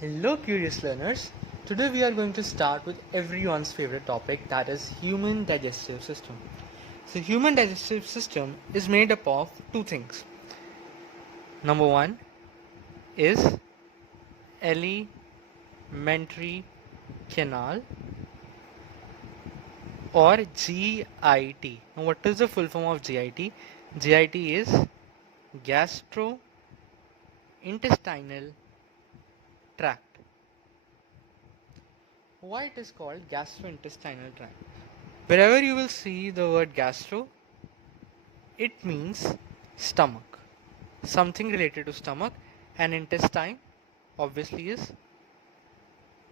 Hello curious learners. Today we are going to start with everyone's favorite topic, that is human digestive system. So human digestive system is made up of two things. Number one is alimentary canal or GIT. Now what is the full form of GIT? GIT is gastrointestinal tract. Why it is called gastrointestinal tract? Wherever you will see the word gastro, it means stomach, something related to stomach, and intestine obviously is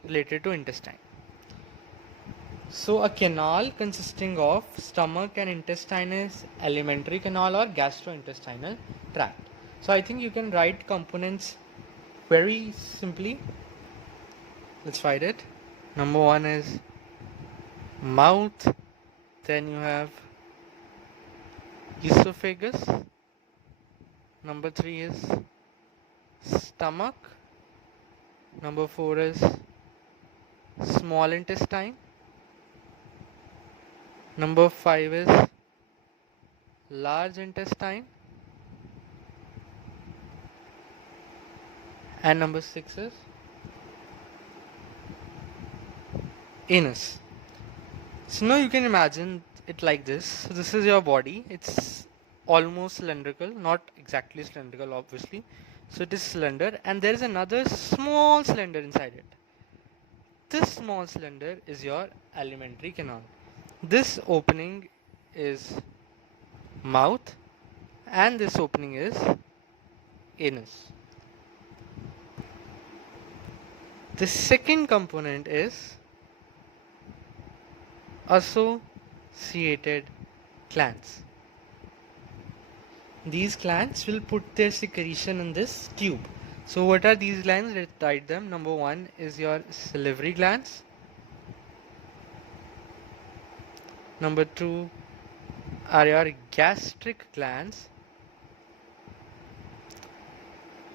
related to intestine. So a canal consisting of stomach and intestine is alimentary canal or gastrointestinal tract. So I think you can write components very simply. Let's write it. Number one is mouth, then you have esophagus. Number 3 is stomach. Number 4 is small intestine. Number 5 is large intestine. And number 6 is anus. So now you can imagine it like this. So this is your body. It's almost cylindrical, not exactly cylindrical obviously. So it is cylinder and there is another small cylinder inside it. This small cylinder is your alimentary canal. This opening is mouth and this opening is anus. The second component is associated glands. These glands will put their secretion in this tube. So what are these glands? Let's write them. Number 1 is your salivary glands. Number 2 are your gastric glands.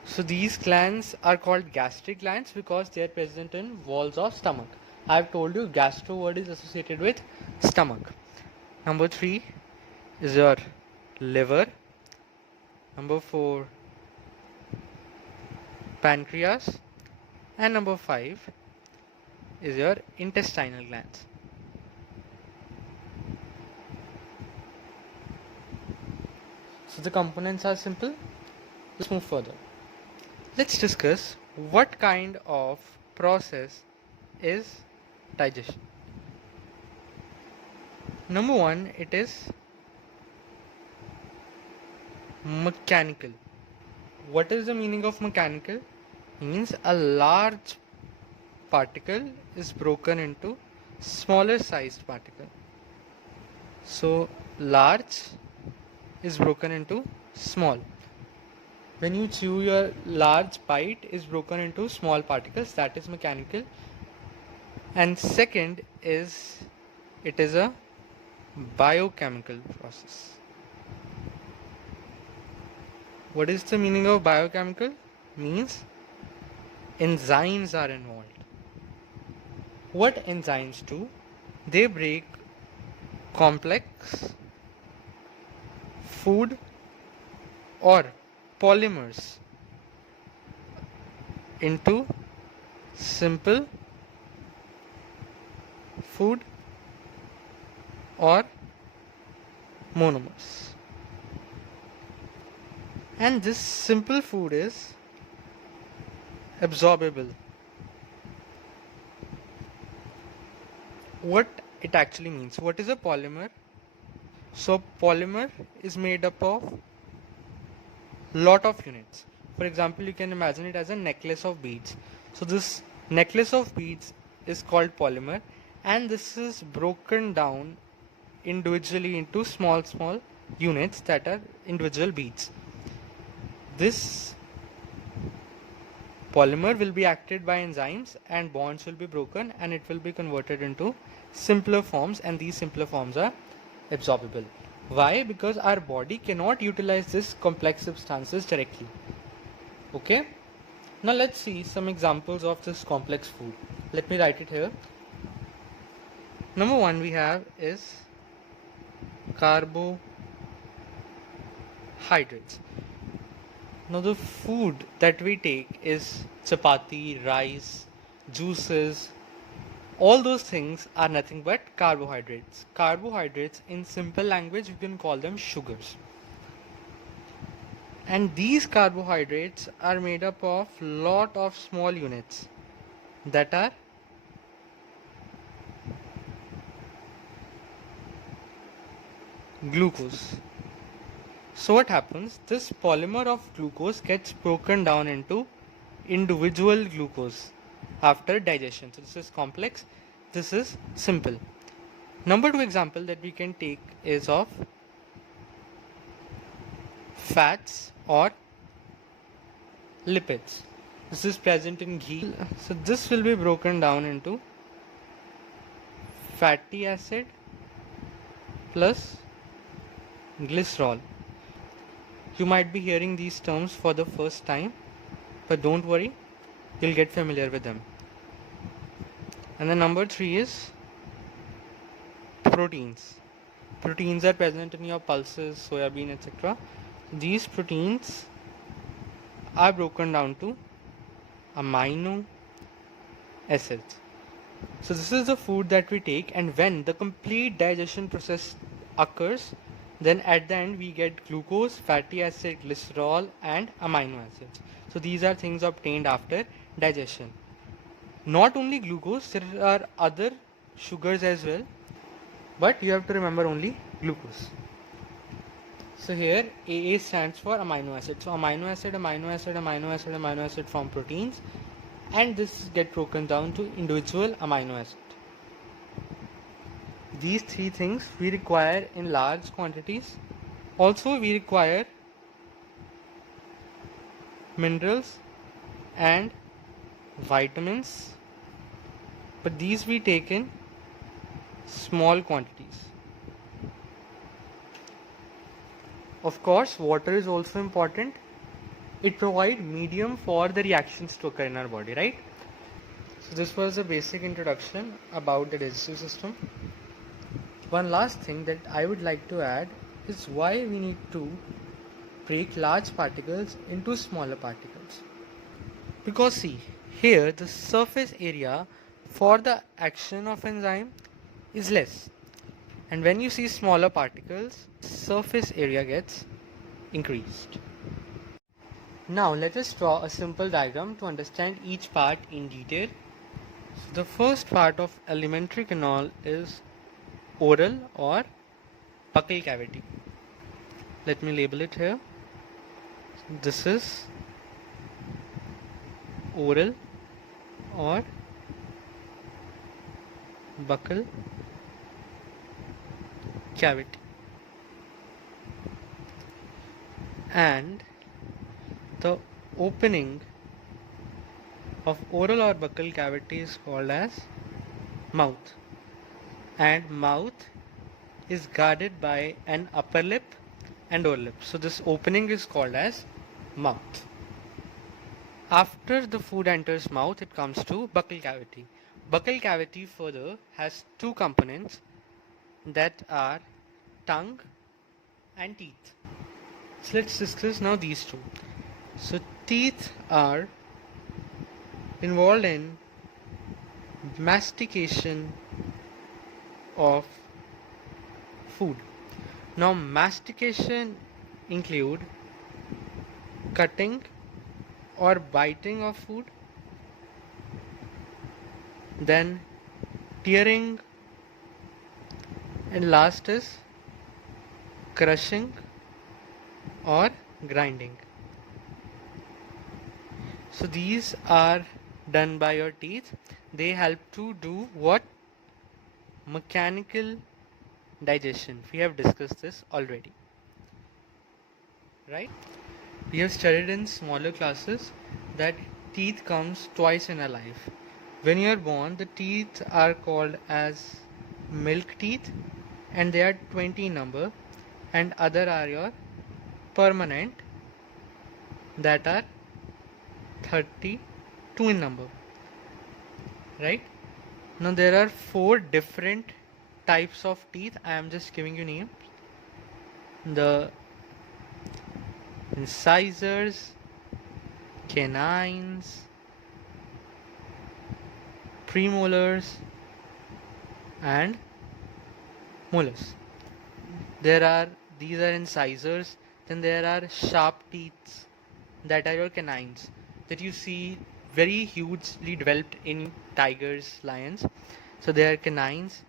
So these glands are called gastric glands because they are present in walls of stomach. I have told you gastro word is associated with stomach. Number 3 is your liver. Number 4 pancreas. And number 5 is your intestinal glands. So the components are simple. Let's move further. Let's discuss what kind of process is digestion. Number 1, it is mechanical. What is the meaning of mechanical? Means a large particle is broken into smaller sized particle. So large is broken into small. When you chew, your large bite is broken into small particles, that is mechanical. And second is it is a biochemical process. What is the meaning of biochemical? Means enzymes are involved. What enzymes do? They break complex food or polymers into simple food or monomers. And this simple food is absorbable. What it actually means? What is a polymer? So polymer is made up of lot of units. For example, you can imagine it as a necklace of beads. So this necklace of beads is called polymer, and this is broken down individually into small units that are individual beads. This polymer will be acted by enzymes and bonds will be broken and it will be converted into simpler forms, and these simpler forms are absorbable. Why? Because our body cannot utilize this complex substances directly. Okay? Now let's see some examples of this complex food. Let me write it here. Number one we have is carbohydrates. Now the food that we take is chapati, rice, juices. All those things are nothing but carbohydrates. Carbohydrates in simple language you can call them sugars. And these carbohydrates are made up of lot of small units that are glucose. So what happens? This polymer of glucose gets broken down into individual glucose after digestion. So this is complex, this is simple. Number two example that we can take is of fats or lipids. This is present in ghee. So this will be broken down into fatty acid plus glycerol. You might be hearing these terms for the first time, but don't worry, you'll get familiar with them. And then number three is proteins. Proteins are present in your pulses, soybean, etc. These proteins are broken down to amino acids. So this is the food that we take, and when the complete digestion process occurs, then at the end we get glucose, fatty acid, glycerol and amino acids. So these are things obtained after digestion. Not only glucose, there are other sugars as well, but you have to remember only glucose. So here AA stands for amino acid. So amino acid, amino acid, amino acid, amino acid form proteins, and this get broken down to individual amino acid. These three things we require in large quantities. Also we require minerals and vitamins, but these we take in small quantities. Of course, water is also important. It provides medium for the reactions to occur in our body, right? So this was a basic introduction about the digestive system. One last thing that I would like to add is why we need to break large particles into smaller particles. Because see, here the surface area for the action of enzyme is less. And when you see smaller particles, surface area gets increased. Now let us draw a simple diagram to understand each part in detail. So the first part of alimentary canal is oral or buccal cavity. Let me label it here. This is oral or buccal cavity, and the opening of oral or buccal cavity is called as mouth, and mouth is guarded by an upper lip and lower lip. So this opening is called as mouth. After the food enters mouth, it comes to buccal cavity. Buccal cavity further has two components that are tongue and teeth. So let's discuss now these two. So teeth are involved in mastication of food. Now mastication include cutting or biting of food, then tearing, and last is crushing or grinding. So these are done by your teeth. They help to do what? Mechanical digestion. We have discussed this already, right? We have studied in smaller classes that teeth comes twice in a life. When you are born, the teeth are called as milk teeth, and they are 20 in number, and other are your permanent, that are 32 in number, right? Now there are 4 different types of teeth. I am just giving you names. The incisors, canines, premolars, and molars. There are These are incisors. Then there are sharp teeth, that are your canines, that you see very hugely developed in tigers, lions. So they are canines.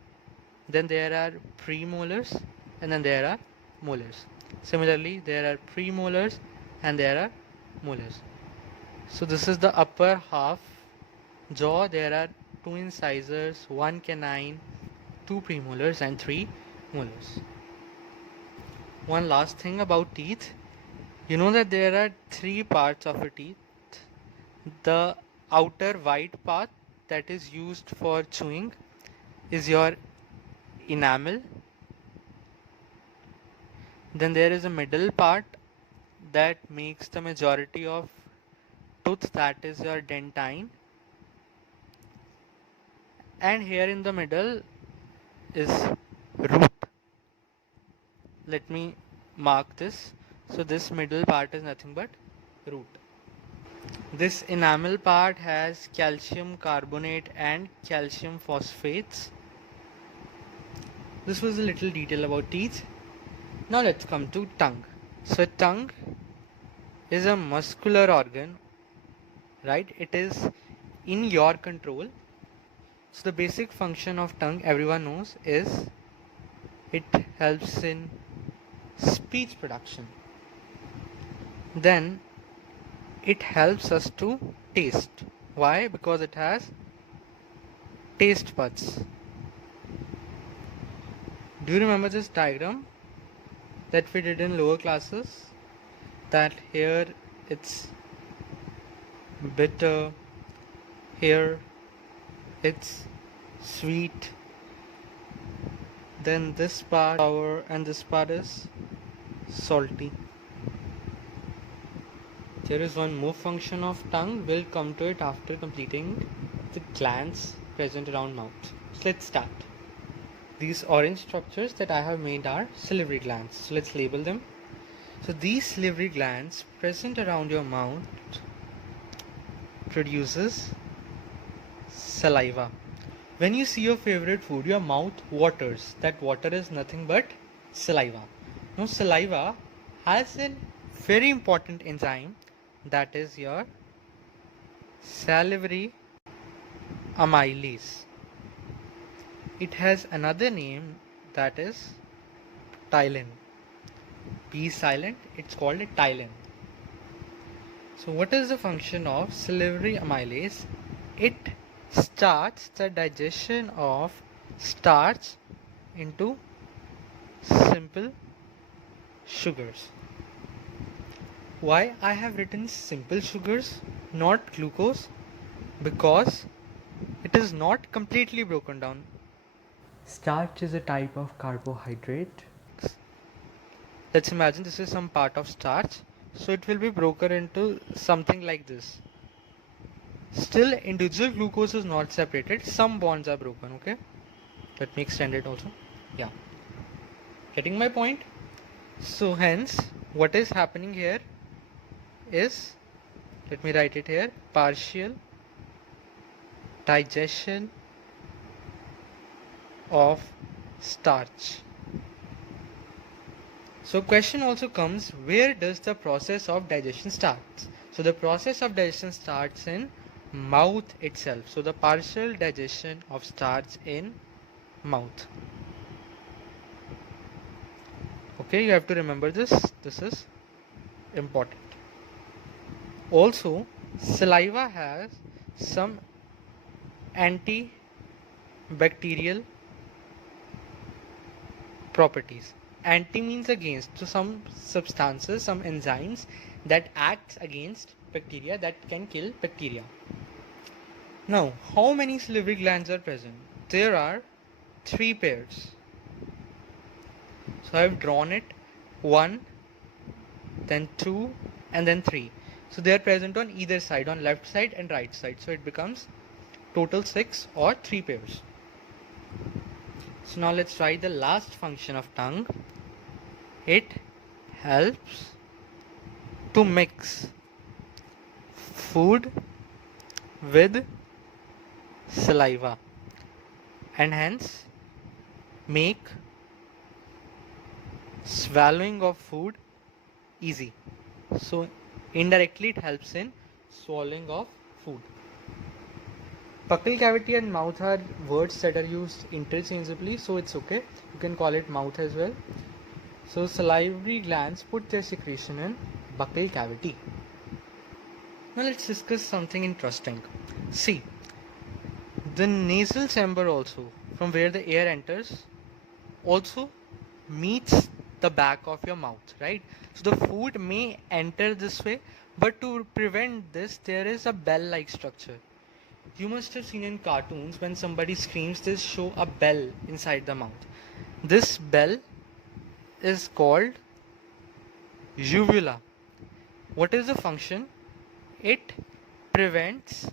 Then there are premolars, and then there are molars. Similarly, there are premolars and there are molars. So this is the upper half jaw. There are 2 incisors, 1 canine, 2 premolars, and 3 molars. One last thing about teeth. You know that there are 3 parts of a teeth. The outer white part that is used for chewing is your enamel. Then there is a middle part that makes the majority of tooth, that is your dentine. And here in the middle is root. Let me mark this. So this middle part is nothing but root. This enamel part has calcium carbonate and calcium phosphates. This was a little detail about teeth. Now let's come to tongue. So tongue is a muscular organ, right? It is in your control. So the basic function of tongue, everyone knows, is it helps in speech production. Then it helps us to taste. Why? Because it has taste buds. Do you remember this diagram that we did in lower classes? That here it's bitter, here it's sweet, then this part sour, and this part is salty. There is one more function of tongue. We'll come to it after completing the glands present around mouth. So let's start. These orange structures that I have made are salivary glands. So let's label them. So these salivary glands present around your mouth produces saliva. When you see your favorite food, your mouth waters. That water is nothing but saliva. Now saliva has a very important enzyme, that is your salivary amylase. It has another name, that is ptyalin. P silent, it's called a ptyalin. So what is the function of salivary amylase? It starts the digestion of starch into simple sugars. Why I have written simple sugars, not glucose? Because it is not completely broken down. Starch is a type of carbohydrate. Let's imagine this is some part of starch. So it will be broken into something like this. Still, individual glucose is not separated. Some bonds are broken, okay? Let me extend it also. Yeah. Getting my point? So hence, what is happening here is, let me write it here, partial digestion of starch. So question also comes, where does the process of digestion start? So the process of digestion starts in mouth itself. So the partial digestion of starch in mouth. Okay, you have to remember this. This is important. Also, saliva has some antibacterial properties. Anti means against. So some substances, some enzymes that act against bacteria, that can kill bacteria. Now, how many salivary glands are present? There are 3 pairs. So I have drawn it, 1, then 2, and then 3. So they are present on either side, on left side and right side. So it becomes total 6 or 3 pairs. So now let's try the last function of tongue. It helps to mix food with saliva and hence make swallowing of food easy. So indirectly it helps in swallowing of food. Buccal cavity and mouth are words that are used interchangeably, so it's okay. You can call it mouth as well. So salivary glands put their secretion in buccal cavity. Now let's discuss something interesting. See, the nasal chamber also, from where the air enters, also meets the back of your mouth, right? So the food may enter this way, but to prevent this, there is a bell-like structure. You must have seen in cartoons when somebody screams, they show a bell inside the mouth. This bell is called uvula. What is the function? It prevents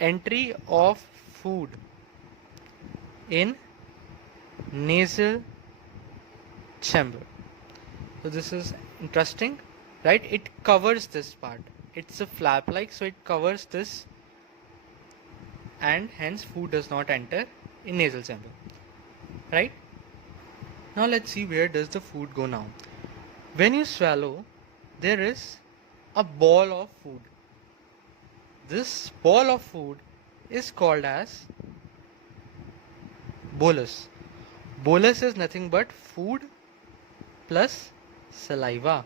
entry of food in nasal chamber. So this is interesting, right? It covers this part. It's a flap like, so it covers this and hence food does not enter in nasal chamber, right? Now let's see, where does the food go now. When you swallow, there is a ball of food. This ball of food is called as bolus. Bolus is nothing but food plus saliva.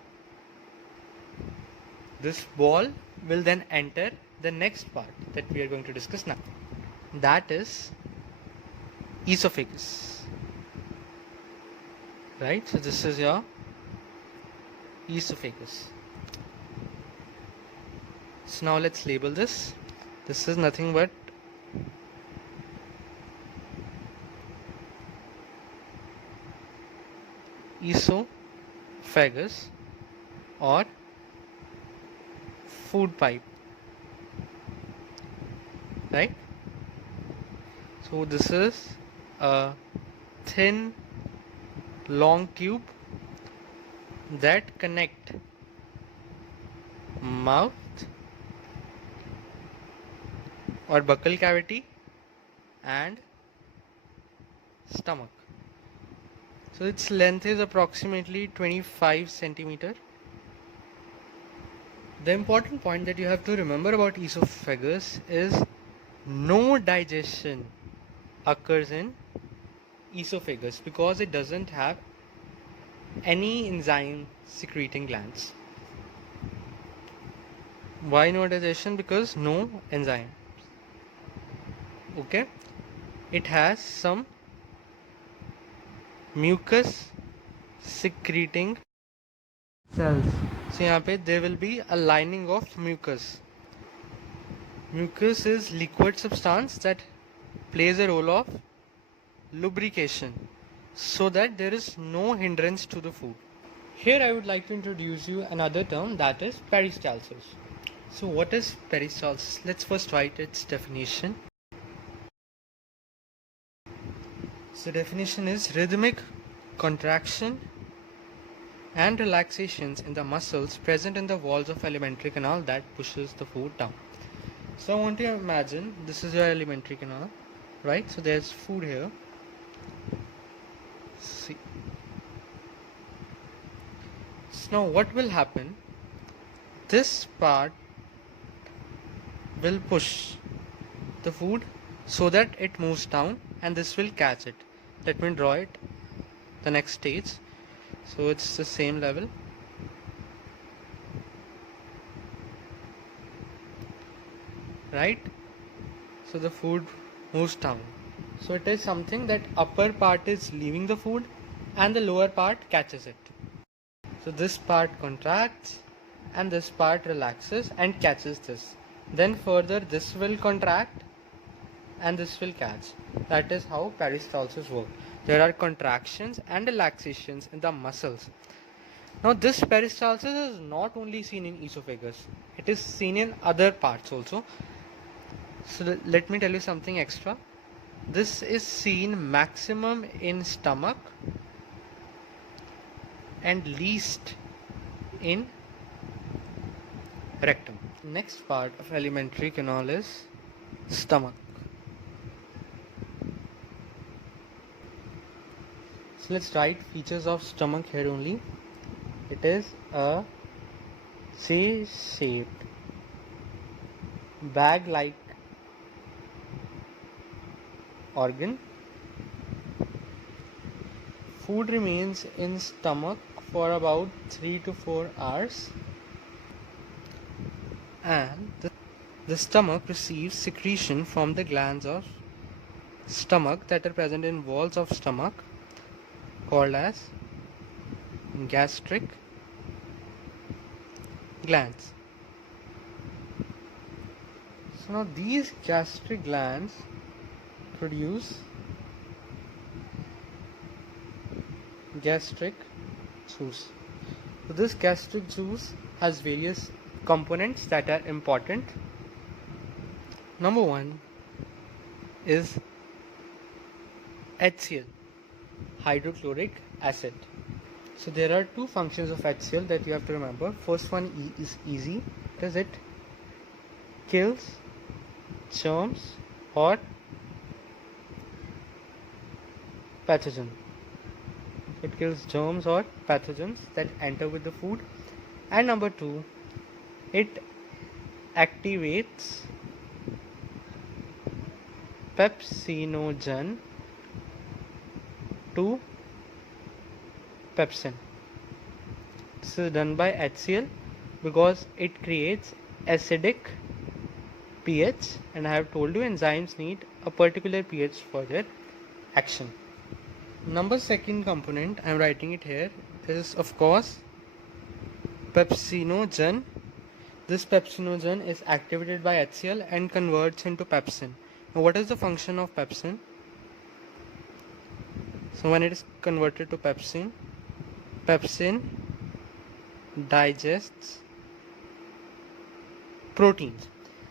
This ball will then enter the next part that we are going to discuss now. That is esophagus. Right? So this is your esophagus. So now let's label this. This is nothing but esophagus or food pipe, right? So this is a thin long tube that connect mouth or buccal cavity and stomach. So its length is approximately 25 centimeter. The important point that you have to remember about esophagus is no digestion occurs in esophagus because it doesn't have any enzyme secreting glands. Why no digestion? Because no enzyme. Okay, it has some mucus secreting cells. So यहाँ पे there will be a lining of mucus. Mucus is liquid substance that plays a role of lubrication so that there is no hindrance to the food. Here I would like to introduce you another term, that is peristalsis. So what is peristalsis? Let's first write its definition. So definition is rhythmic contraction and relaxations in the muscles present in the walls of alimentary canal that pushes the food down. So I want you to imagine this is your alimentary canal, right? So there's food here. See. So now what will happen? This part will push the food so that it moves down and this will catch it. Let me draw it the next stage. So it's the same level. Right? So the food moves down. So it is something that upper part is leaving the food and the lower part catches it. So this part contracts and this part relaxes and catches this. Then further this will contract and this will catch. That is how peristalsis works. There are contractions and relaxations in the muscles Now this peristalsis is not only seen in esophagus, it is seen in other parts also. So let me tell you something extra. This is seen maximum in stomach and least in rectum. Next part of alimentary canal is stomach. So let's write features of stomach here only. It is a C-shaped bag-like organ. Food remains in stomach for about 3 to 4 hours, and the stomach receives secretion from the glands of stomach that are present in walls of stomach called as gastric glands. So now these gastric glands produce gastric juice. So this gastric juice has various components that are important. Number one is HCl, hydrochloric acid. So there are two functions of HCl that you have to remember. First one is easy, because it kills germs or pathogen. It kills germs or pathogens that enter with the food. And number two, it activates pepsinogen to pepsin. This is done by HCl because it creates acidic pH, and I have told you enzymes need a particular pH for their action. Number second component, I am writing it here, is of course pepsinogen. This pepsinogen is activated by HCl and converts into pepsin. Now what is the function of pepsin? So when it is converted to pepsin, pepsin digests proteins.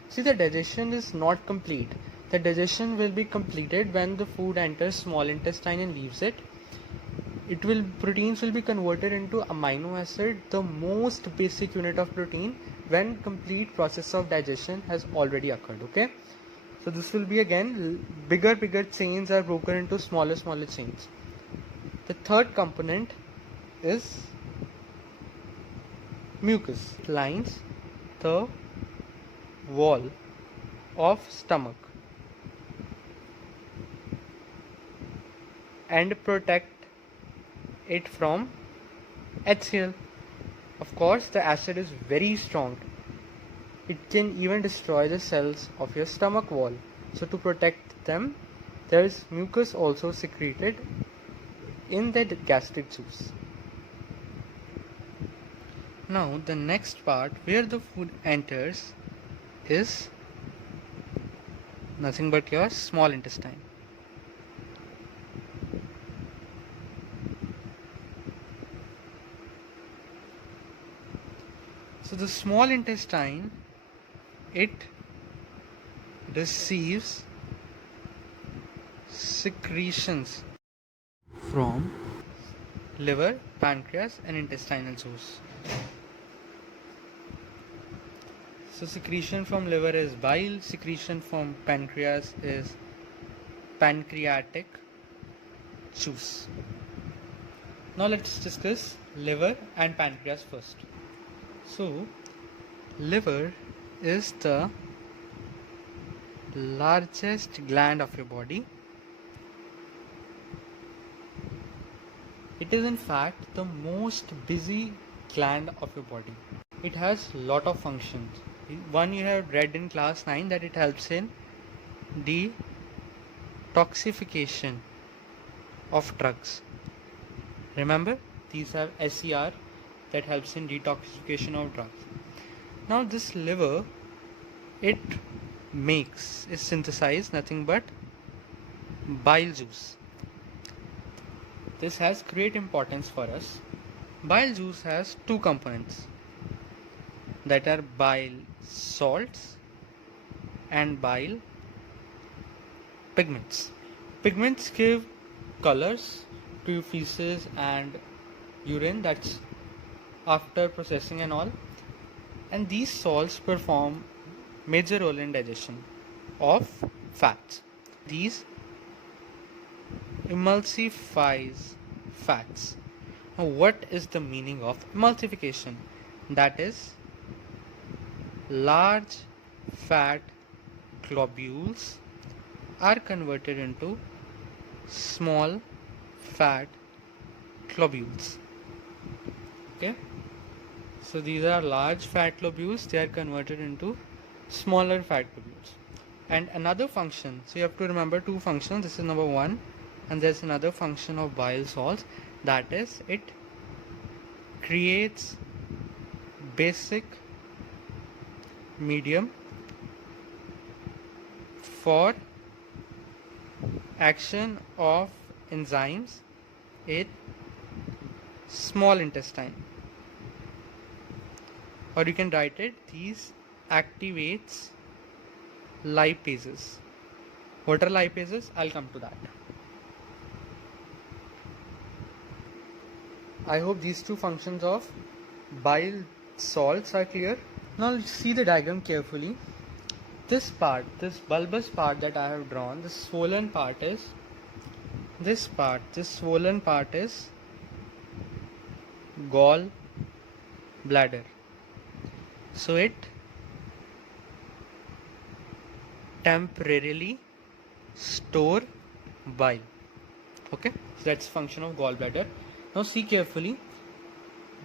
See, the digestion is not complete. The digestion will be completed when the food enters small intestine and leaves it. Proteins will be converted into amino acid, the most basic unit of protein, when complete process of digestion has already occurred. Okay, so this will be again bigger chains are broken into smaller chains. The third component is mucus. It lines the wall of stomach and protect it from HCl. Of course, the acid is very strong. It can even destroy the cells of your stomach wall. So to protect them, there is mucus also secreted in the gastric juice. Now the next part where the food enters is nothing but your small intestine. So the small intestine, it receives secretions from liver, pancreas and intestinal juice. So secretion from liver is bile, secretion from pancreas is pancreatic juice. Now let's discuss liver and pancreas first. So liver is the largest gland of your body. It is in fact the most busy gland of your body. It has lot of functions. One you have read in class 9 that it helps in detoxification of drugs. Remember, these have SER that helps in detoxification of drugs. Now this liver, it synthesizes nothing but bile juice. This has great importance for us Bile juice has two components, that are bile salts and bile pigments. Pigments give colors to feces and urine, that's after processing and all, and these salts perform major role in digestion of fats. These emulsifies fats. Now, what is the meaning of emulsification? That is, large fat globules are converted into small fat globules. Okay, so these are large fat globules, they are converted into smaller fat globules. And another function, so you have to remember two functions, this is number one, and there's another function of bile salts, that is, it creates basic medium for action of enzymes in small intestine, or you can write it, these activates lipases. What are lipases? I'll come to that. I hope these two functions of bile salts are clear. Now let's see the diagram carefully. This part, this bulbous part that I have drawn, this swollen part is this part. This swollen part is gall bladder. So it temporarily store bile. Okay, so that's function of gallbladder. Now see carefully,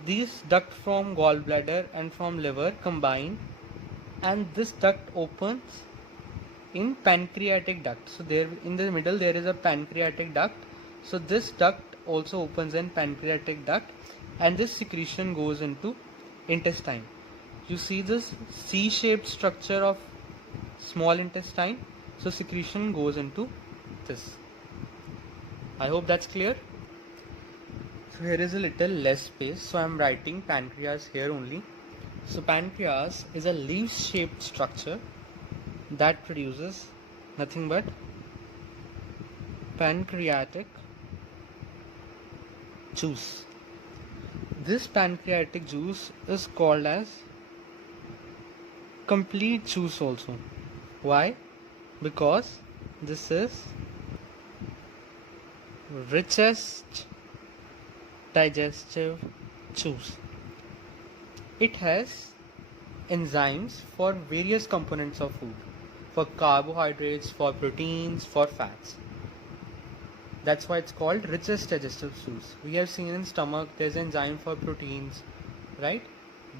these duct from gallbladder and from liver combine, and this duct opens in pancreatic duct. So there in the middle there is a pancreatic duct. So this duct also opens in pancreatic duct, and this secretion goes into intestine. You see this C-shaped structure of small intestine, so secretion goes into this. I hope that's clear. So here is a little less space, so I am writing pancreas here only. So pancreas is a leaf-shaped structure that produces nothing but pancreatic juice. This pancreatic juice is called as complete juice also. Why? Because this is richest digestive juice. It has enzymes for various components of food, for carbohydrates, for proteins, for fats. That's why it's called richest digestive juice. We have seen in stomach there's enzyme for proteins, right?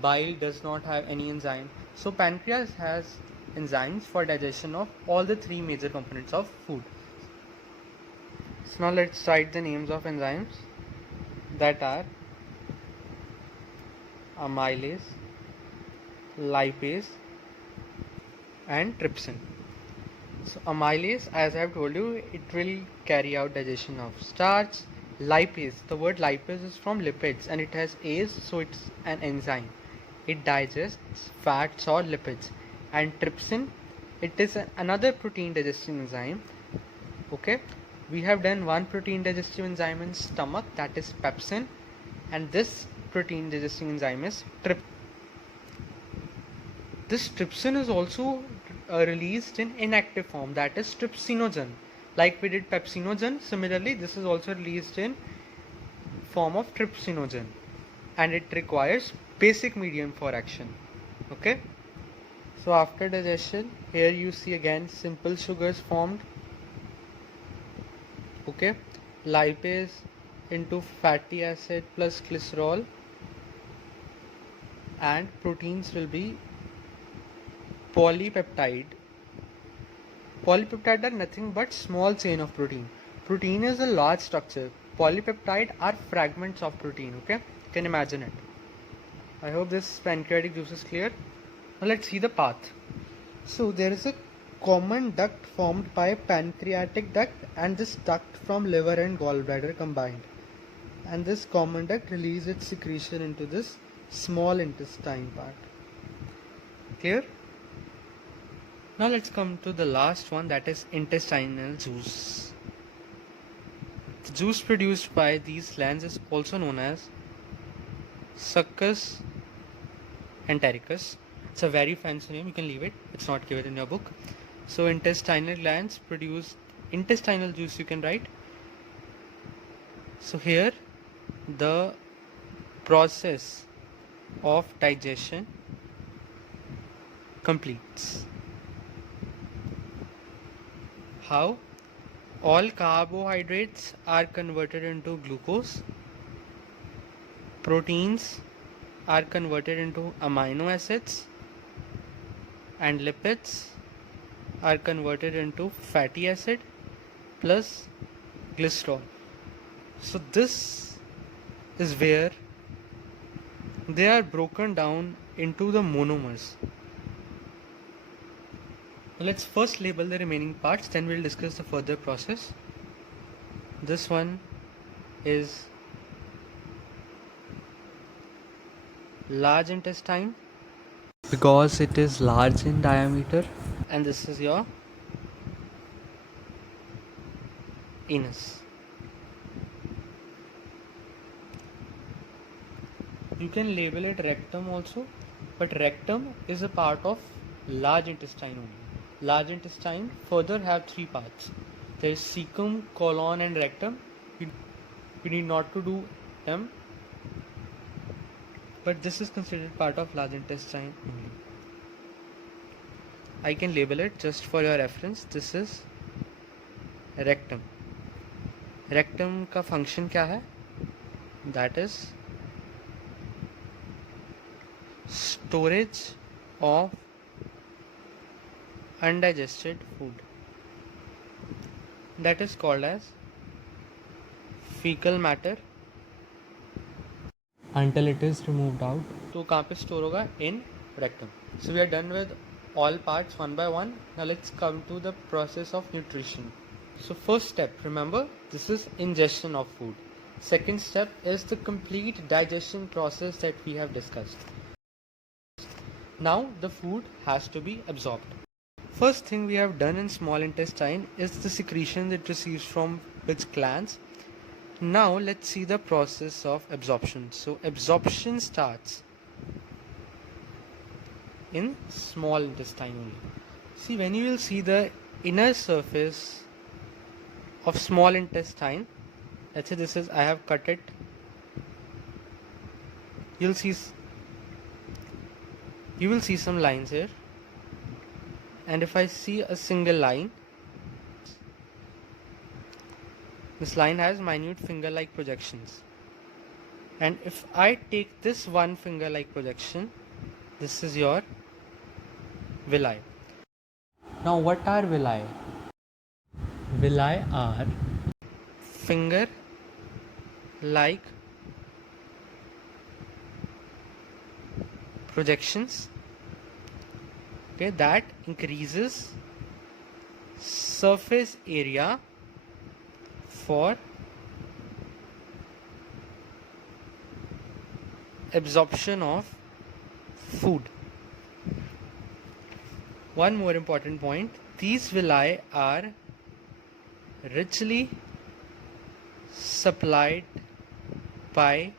Bile does not have any enzyme. So pancreas has enzymes for digestion of all the three major components of food. So now let's write the names of enzymes, that are amylase, lipase and trypsin. So amylase, as I have told you, it will carry out digestion of starch. Lipase, the word lipase is from lipids and it has A's, so it's an enzyme. It digests fats or lipids. And trypsin, it is another protein digesting enzyme. Okay, we have done one protein digestive enzyme in stomach, that is pepsin, and this protein digesting enzyme is trypsin. This trypsin is also released in inactive form, that is trypsinogen. Like we did pepsinogen, similarly this is also released in form of trypsinogen, and it requires basic medium for action. Okay, so after digestion, here you see again simple sugars formed. Okay, lipase into fatty acid plus glycerol, and proteins will be polypeptide. Polypeptide are nothing but small chain of protein. Protein is a large structure. Polypeptide are fragments of protein. Okay, you can imagine it. I hope this pancreatic juice is clear. Now let's see the path. So there is a common duct formed by pancreatic duct and this duct from liver and gallbladder combined. and this common duct releases its secretion into this small intestine part. Clear? Now let's come to the last one, that is intestinal juice. The juice produced by these glands is also known as succus entericus. It's a very fancy name, you can leave it, it's not given in your book. So intestinal glands produce intestinal juice, you can write. So here the process of digestion completes. How? All carbohydrates are converted into glucose, proteins are converted into amino acids, and lipids are converted into fatty acid plus glycerol. So this is where they are broken down into the monomers. Let's first label the remaining parts, then we'll discuss the further process. This one is large intestine because it is large in diameter, and this is your anus. You can label it rectum also, but rectum is a part of large intestine only. Large intestine further have three parts. There is cecum, colon and rectum. You need not to do them, but this is considered part of large intestine only. I can label it just for your reference. This is rectum. Rectum का function क्या है? That is storage of undigested food. That is called as fecal matter until it is removed out. तो कहाँ पे store होगा? In rectum. So we are done with all parts one by one. Now let's come to the process of nutrition. So first step, remember, this is ingestion of food. Second step is the complete digestion process that we have discussed. Now the food has to be absorbed. First thing we have done in small intestine is the secretion it receives from its glands. Now let's see the process of absorption. So absorption starts in small intestine only. See, when you will see the inner surface of small intestine, let's say this is, I have cut it, you will see some lines here, and if I see a single line, this line has minute finger-like projections, and if I take this one finger-like projection, this is your villi. Now what are villi? Villi are finger-like projections, okay, that increases surface area for absorption of food. One more important point, these villi are richly supplied by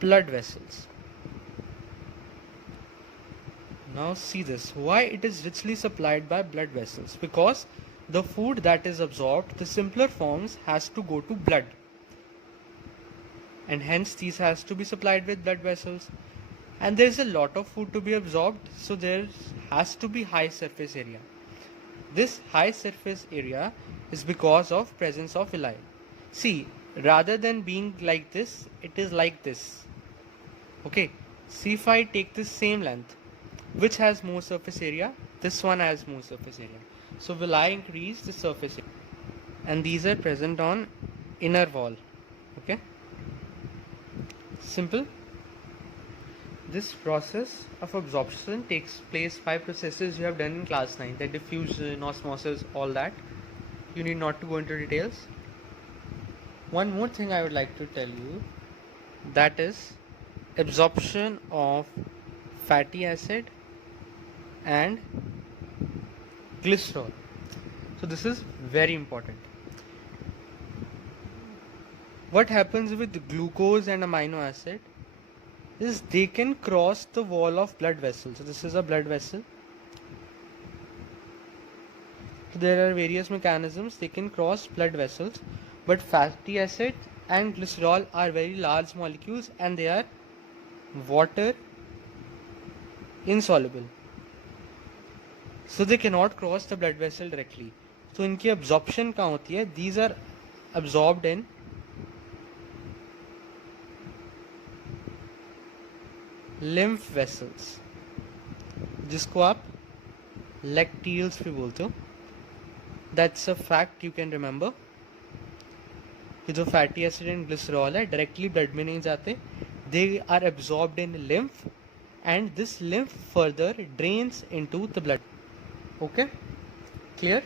blood vessels. Now see this, why it is richly supplied by blood vessels? Because the food that is absorbed, the simpler forms has to go to blood, and hence these has to be supplied with blood vessels, and there is a lot of food to be absorbed, so there has to be high surface area. This high surface area is because of presence of villi. See, rather than being like this, it is like this. Okay, see, if I take this same length, which has more surface area? This one has more surface area. So villi increase the surface area, and these are present on inner wall. Okay, simple. This process of absorption takes place by processes you have done in class 9, the diffusion, osmosis, all that. You need not to go into details. One more thing I would like to tell you, that is absorption of fatty acid and glycerol. So this is very important. What happens with glucose and amino acid is they can cross the wall of blood vessel. So this is a blood vessel. So there are various mechanisms they can cross blood vessels, but fatty acid and glycerol are very large molecules and they are water insoluble. So they cannot cross the blood vessel directly. So इनकी absorption कहाँ होती है? These are absorbed in lymph vessels, जिसको आप lacteals भी बोलते हो. That's a fact you can remember. कि जो fatty acid and glycerol है directly blood में नहीं जाते. They are absorbed in lymph and this lymph further drains into the blood. Okay? Clear?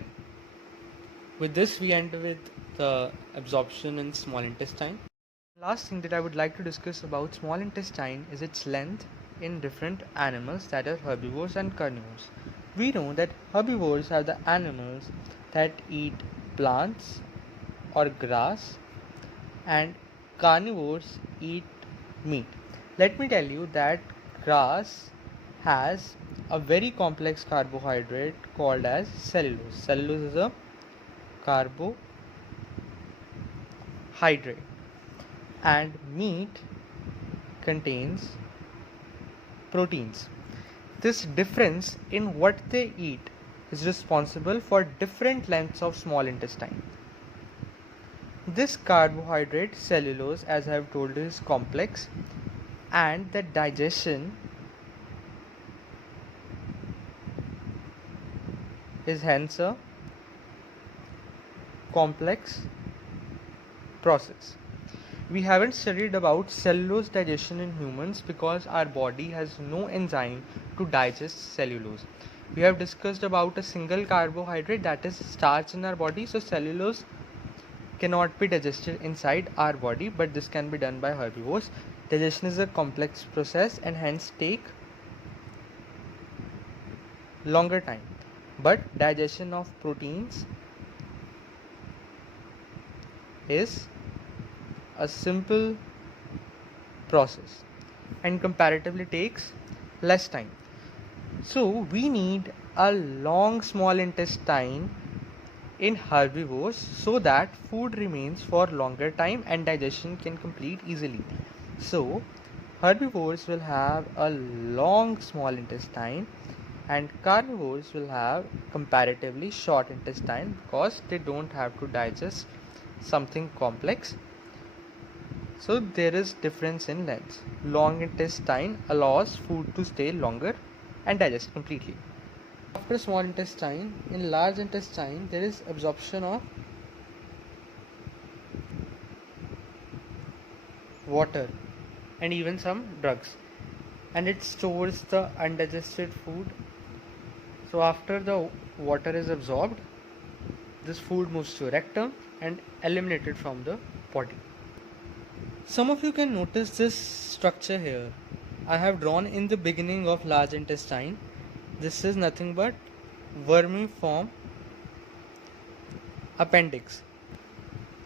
With this we end with the absorption in small intestine. Last thing that I would like to discuss about small intestine is its length in different animals, that are herbivores and carnivores. We know that herbivores are the animals that eat plants or grass and carnivores eat meat. Let me tell you that grass has a very complex carbohydrate called as cellulose. Cellulose is a carbohydrate and meat contains proteins. This difference in what they eat is responsible for different lengths of small intestine. This carbohydrate cellulose, as I have told you, is complex and the digestion is hence a complex process. We haven't studied about cellulose digestion in humans because our body has no enzyme to digest cellulose. We have discussed about a single carbohydrate, that is starch, in our body. So cellulose cannot be digested inside our body, but this can be done by herbivores. Digestion is a complex process and hence take longer time. But digestion of proteins is a simple process and comparatively takes less time. So we need a long small intestine in herbivores so that food remains for longer time and digestion can complete easily. So herbivores will have a long small intestine and carnivores will have comparatively short intestine because they don't have to digest something complex. So there is difference in length. Long intestine allows food to stay longer and digest completely. After small intestine, in large intestine there is absorption of water and even some drugs, and it stores the undigested food. So after the water is absorbed, this food moves to rectum and eliminated from the body. Some of you can notice this structure here. I have drawn in the beginning of large intestine. This is nothing but vermiform appendix.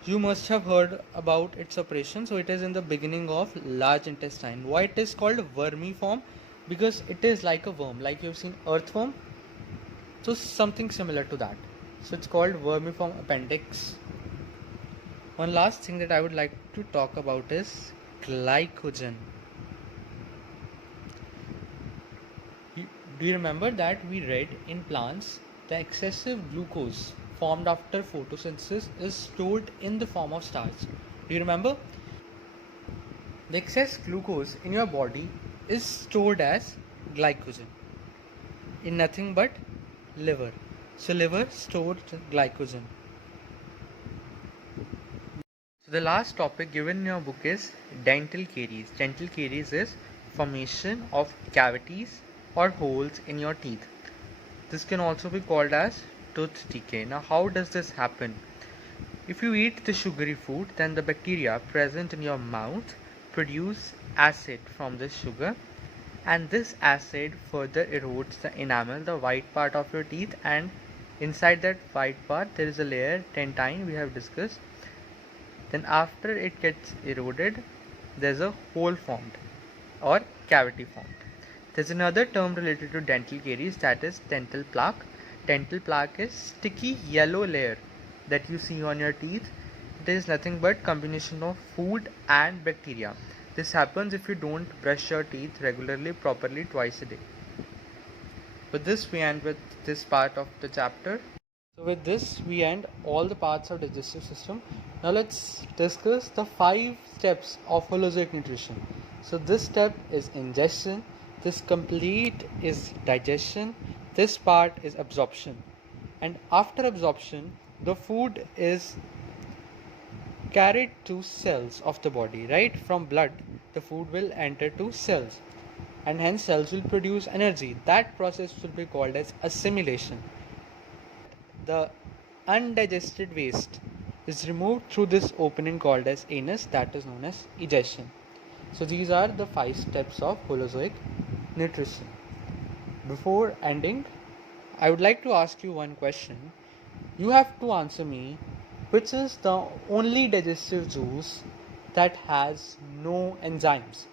You must have heard about its operation. So it is in the beginning of large intestine. Why it is called vermiform? Because it is like a worm, like you've seen earthworm. So something similar to that. So it's called vermiform appendix. One last thing that I would like to talk about is glycogen. Do you remember that we read in plants the excessive glucose formed after photosynthesis is stored in the form of starch? Do you remember? The excess glucose in your body is stored as glycogen in nothing but liver. So liver stores glycogen. So the last topic given in your book is dental caries. Dental caries is formation of cavities or holes in your teeth. This can also be called as tooth decay. Now how does this happen? If you eat the sugary food, then the bacteria present in your mouth produce acid from this sugar, and this acid further erodes the enamel, the white part of your teeth, and inside that white part there is a layer, dentine, we have discussed. Then after it gets eroded, there's a hole formed or cavity formed. There's another term related to dental caries, that is dental plaque. Dental plaque is sticky yellow layer that you see on your teeth. It is nothing but combination of food and bacteria. This happens if you don't brush your teeth regularly, properly, twice a day. With this we end with this part of the chapter. So with this we end all the parts of digestive system. Now let's discuss the 5 steps of Holozoic nutrition. So this step is ingestion, this complete is digestion, this part is absorption, and after absorption the food is carried to cells of the body, right? From blood the food will enter to cells, and hence cells will produce energy. That process will be called as assimilation. The undigested waste is removed through this opening called as anus, that is known as egestion. So these are the 5 steps of Holozoic nutrition. Before ending, I would like to ask you one question. You have to answer me, which is the only digestive juice that has no enzymes.